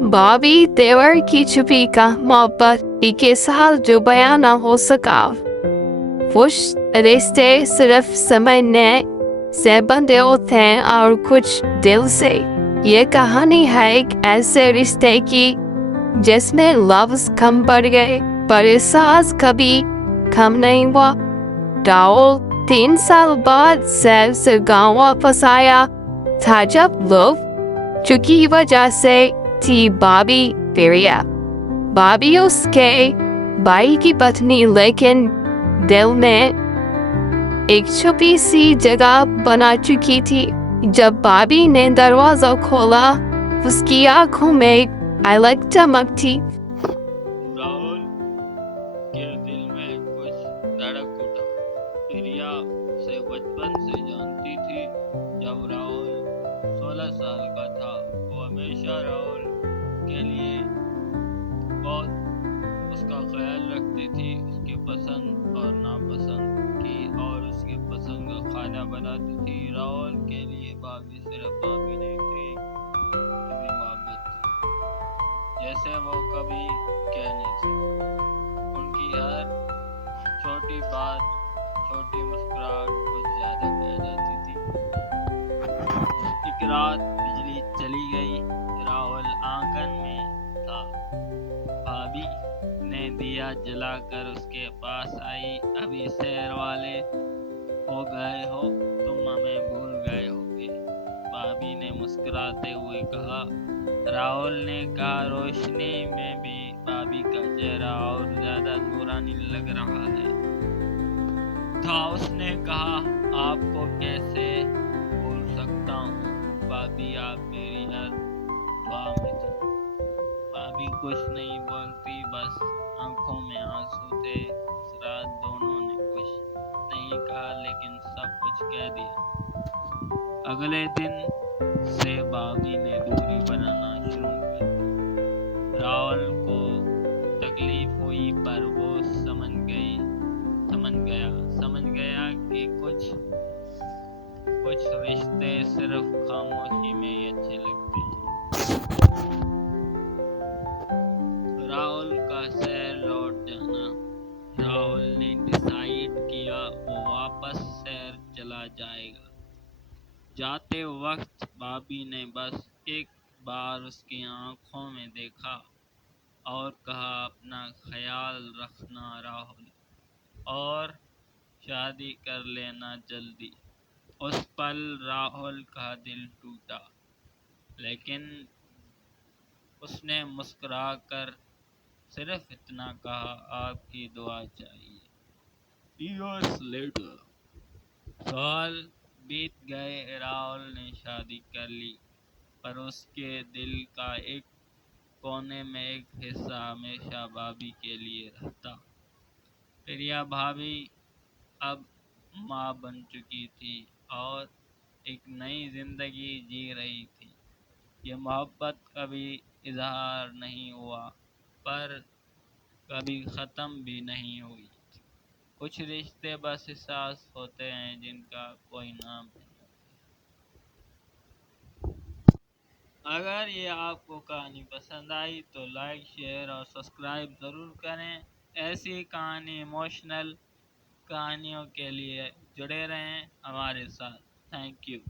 بابی دیور کی چھپی کا محبت کے ساتھ جو بیان نہ ہو سکا، وہ رشتے صرف سمجھنے سے بندے ہوتے ہیں اور کچھ دل سے۔ یہ کہانی ہے ایک ایسے رشتے کی جس میں لفظ کم پڑ گئے پر احساس کبھی کم نہیں ہوا۔ راہل 3 سال بعد شہر سے گاؤں واپس آیا تھا جب لوگ چکی وجہ سے تھی بابی پیریا۔ بابی اس کے بھائی کی پتنی لیکن دل میں ایک چھپی سی جگہ بنا چکی تھی۔ جب بابی نے دروازہ کھولا اس کی آنکھوں میں الگ چمک تھی۔ راہل کے دل میں کچھ دھڑک اٹھا۔ پریا سے بچپن سے جانتی تھی۔ جب راہل 16 سال کا تھا وہ ہمیشہ راہل کے لیے بہت اس کا خیال رکھتی تھی، اس کے پسند اور ناپسند کی اور اس کے پسند کا کھانا بناتی تھی۔ راہل کے لیے بابی صرف بابی نہیں تھی، وہ بھی محبت تھی جیسے وہ کبھی کہہ نہیں سکتے۔ ان کی ہر چھوٹی بات، چھوٹی مسکراہٹ کچھ زیادہ کہہ جاتی تھی۔ ایک رات بجلی چلی گئی، راہل آنگن میں تھا۔ بھابی نے دیا جلا کر اس کے پاس آئی۔ ابھی شہر والے ہو گئے ہو، تم ہمیں بھول گئے ہوگے، بھابی نے مسکراتے ہوئے کہا۔ راہل نے کہا، روشنی میں بھی بھابی کا چہرہ اور زیادہ نورانی لگ رہا تھا۔ اس نے کہا، آپ کو کیسے بھول سکتا ہوں بھابی، آپ میری ہر دعا میں تھی۔ بھابی کچھ نہیں بولتی، بس آنکھوں میں آنسو تھے۔ اس رات دونوں نے کچھ نہیں کہا لیکن سب کچھ کہہ دیا۔ اگلے دن سے بھابی نے دوری بنانا شروع کر دی۔ راہل کو تکلیف ہوئی پر وہ سمجھ گیا کہ کچھ رشتے صرف خاموشی میں ہی اچھے لگتے ہیں۔ راہل کا شہر لوٹ جانا۔ راہل نے ڈیسائیڈ کیا وہ واپس شہر چلا جائے گا۔ جاتے وقت بھابی نے بس ایک بار اس کی آنکھوں میں دیکھا اور کہا، اپنا خیال رکھنا راہل، اور شادی کر لینا جلدی۔ اس پل راہل کا دل ٹوٹا، لیکن اس نے مسکرا کر صرف اتنا کہا، آپ کی دعا چاہیے۔ ایئرس لیٹر، سال بیت گئے، راہل نے شادی کر لی، پر اس کے دل کا ایک کونے میں ایک حصہ ہمیشہ بھابی کے لیے رہتا۔ پریا بھابی اب ماں بن چکی تھی اور ایک نئی زندگی جی رہی تھی۔ یہ محبت کبھی اظہار نہیں ہوا پر کبھی ختم بھی نہیں ہوئی۔ کچھ رشتے بس احساس ہوتے ہیں جن کا کوئی نام نہیں ہوتا۔ اگر یہ آپ کو کہانی پسند آئی تو لائک، شیئر اور سبسکرائب ضرور کریں۔ ایسی کہانی، ایموشنل کہانیوں کے لیے جڑے رہیں ہمارے ساتھ۔ Thank you.